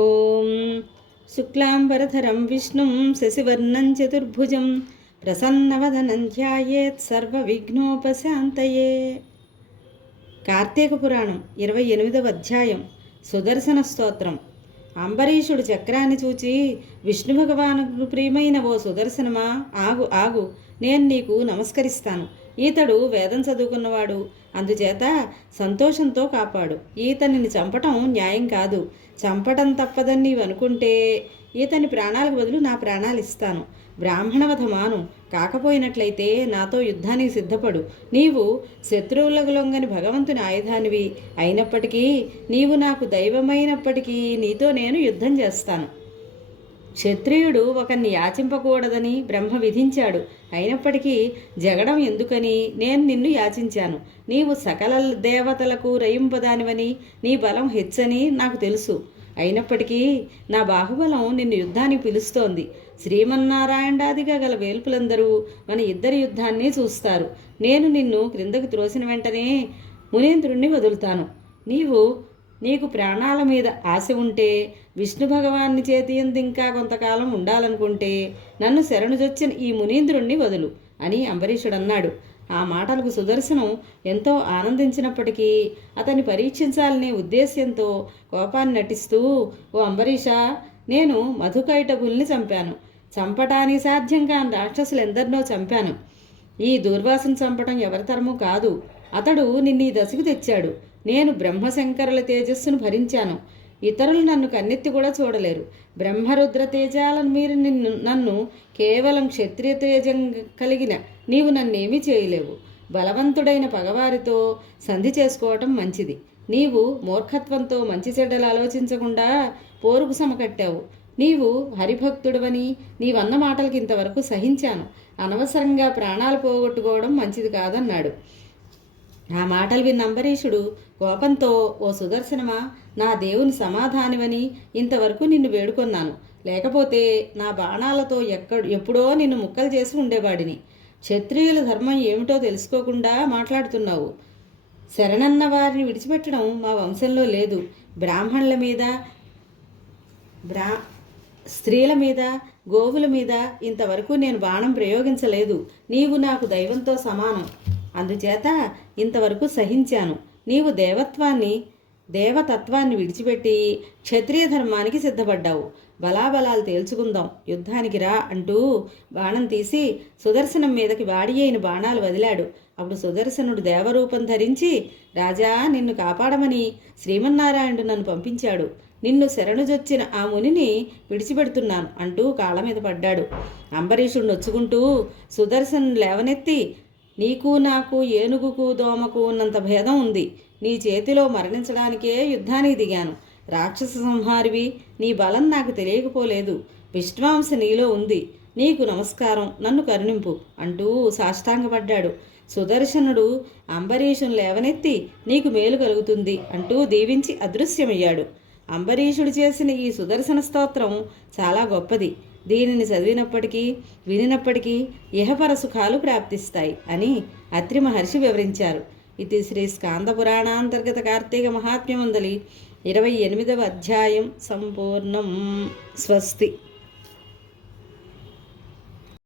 ఓం శుక్లాంబరధరం విష్ణుం శశివర్ణం చతుర్భుజం ప్రసన్నవదనం ధ్యాయేత్ సర్వవిఘ్నోపశాంతయే. కార్తీక పురాణం 28వ అధ్యాయం. సుదర్శన స్తోత్రం. అంబరీషుడు చక్రాన్ని చూచి, విష్ణు భగవానుకు ప్రియమైన ఓ సుదర్శనమా, ఆగు ఆగు, నేను నీకు నమస్కరిస్తాను. ఈతడు వేదం చదువుకున్నవాడు, అందుచేత సంతోషంతో కాపాడు. ఈతనిని చంపటం న్యాయం కాదు. చంపటం తప్పదని నీవు అనుకుంటే ఈతని ప్రాణాలకు బదులు నా ప్రాణాలు ఇస్తాను. బ్రాహ్మణవధ మాను. కాకపోయినట్లయితే నాతో యుద్ధానికి సిద్ధపడు. నీవు శత్రువులకు లొంగని భగవంతుని ఆయుధానివి అయినప్పటికీ, నీవు నాకు దైవమైనప్పటికీ నీతో నేను యుద్ధం చేస్తాను. క్షత్రియుడు ఒకరిని యాచింపకూడదని బ్రహ్మ విధించాడు. అయినప్పటికీ జగడం ఎందుకని నేను నిన్ను యాచించాను. నీవు సకల దేవతలకు రయింపదానివని, నీ బలం హెచ్చని నాకు తెలుసు. అయినప్పటికీ నా బాహుబలం నిన్ను యుద్ధానికి పిలుస్తోంది. శ్రీమన్నారాయణాదిగా గల వేల్పులందరూ మన ఇద్దరి యుద్ధాన్ని చూస్తారు. నేను నిన్ను క్రిందకు త్రోసిన వెంటనే మునీంద్రుణ్ణి వదులుతాను. నీకు ప్రాణాల మీద ఆశ ఉంటే, విష్ణు భగవాన్ని చేతి ఎందు ఇంకా కొంతకాలం ఉండాలనుకుంటే నన్ను శరణుజొచ్చిన ఈ మునీంద్రుణ్ణి వదులు అని అంబరీషుడన్నాడు. ఆ మాటలకు సుదర్శనం ఎంతో ఆనందించినప్పటికీ అతన్ని పరీక్షించాలనే ఉద్దేశ్యంతో కోపాన్ని నటిస్తూ, ఓ అంబరీషా, నేను మధుకైటభుల్ని చంపాను. చంపటానికి సాధ్యం కాని రాక్షసులు ఎందరినో చంపాను. ఈ దూర్వాసును చంపటం ఎవరితరమూ కాదు. అతడు నిన్ను ఈ దశకు తెచ్చాడు. నేను బ్రహ్మశంకరుల తేజస్సును భరించాను. ఇతరులు నన్ను కన్నెత్తి కూడా చూడలేరు. బ్రహ్మరుద్ర తేజాలను మీరు నన్ను కేవలం క్షత్రియ తేజం కలిగిన నీవు నన్నేమీ చేయలేవు. బలవంతుడైన పగవారితో సంధి చేసుకోవటం మంచిది. నీవు మూర్ఖత్వంతో మంచి చెడ్డలు ఆలోచించకుండా పోరుకు సమకట్టావు. నీవు హరిభక్తుడవని నీవన్న మాటలకి ఇంతవరకు సహించాను. అనవసరంగా ప్రాణాలు పోగొట్టుకోవడం మంచిది కాదన్నాడు. ఆ మాటలు విన్న అంబరీషుడు కోపంతో, ఓ సుదర్శనమా, నా దేవుని సమాధానివని ఇంతవరకు నిన్ను వేడుకొన్నాను. లేకపోతే నా బాణాలతో ఎప్పుడో నిన్ను ముక్కలు చేసి ఉండేవాడిని. క్షత్రియుల ధర్మం ఏమిటో తెలుసుకోకుండా మాట్లాడుతున్నావు. శరణన్న వారిని విడిచిపెట్టడం మా వంశంలో లేదు. బ్రాహ్మణుల మీద, స్త్రీల మీద, గోవుల మీద ఇంతవరకు నేను బాణం ప్రయోగించలేదు. నీవు నాకు దైవంతో సమానం. అందుచేత ఇంతవరకు సహించాను. నీవు దేవతత్వాన్ని విడిచిపెట్టి క్షత్రియ ధర్మానికి సిద్ధపడ్డావు. బలాబలాలు తేల్చుకుందాం, యుద్ధానికి రా అంటూ బాణం తీసి సుదర్శనం మీదకి వాడి అయిన బాణాలు వదిలాడు. అప్పుడు సుదర్శనుడు దేవరూపం ధరించి, రాజా, నిన్ను కాపాడమని శ్రీమన్నారాయణుడు నన్ను పంపించాడు. నిన్ను శరణుజొచ్చిన ఆ మునిని విడిచిపెడుతున్నాను అంటూ కాళ్ళ మీద పడ్డాడు. అంబరీషుడు నొచ్చుకుంటూ సుదర్శనుడు లేవనెత్తి, నీకు నాకు ఏనుగుకు దోమకు ఉన్నంత భేదం ఉంది. నీ చేతిలో మరణించడానికే యుద్ధానికి దిగాను. రాక్షస సంహారివి, నీ బలం నాకు తెలియకపోలేదు. విష్ణువాంశ నీలో ఉంది. నీకు నమస్కారం, నన్ను కరుణింపు అంటూ సాష్టాంగపడ్డాడు. సుదర్శనుడు అంబరీషుని లేవనెత్తి, నీకు మేలు కలుగుతుంది అంటూ దీవించి అదృశ్యమయ్యాడు. అంబరీషుడు చేసిన ఈ సుదర్శన స్తోత్రం చాలా గొప్పది. దీనిని చదివినప్పటికీ వినినప్పటికీ ఇహపర సుఖాలు ప్రాప్తిస్తాయి అని అత్రి మహర్షి వివరించారు. ఇది శ్రీ స్కాంద పురాణాంతర్గత కార్తీక మహాత్మ్యమందలి 28వ అధ్యాయం సంపూర్ణం. స్వస్తి.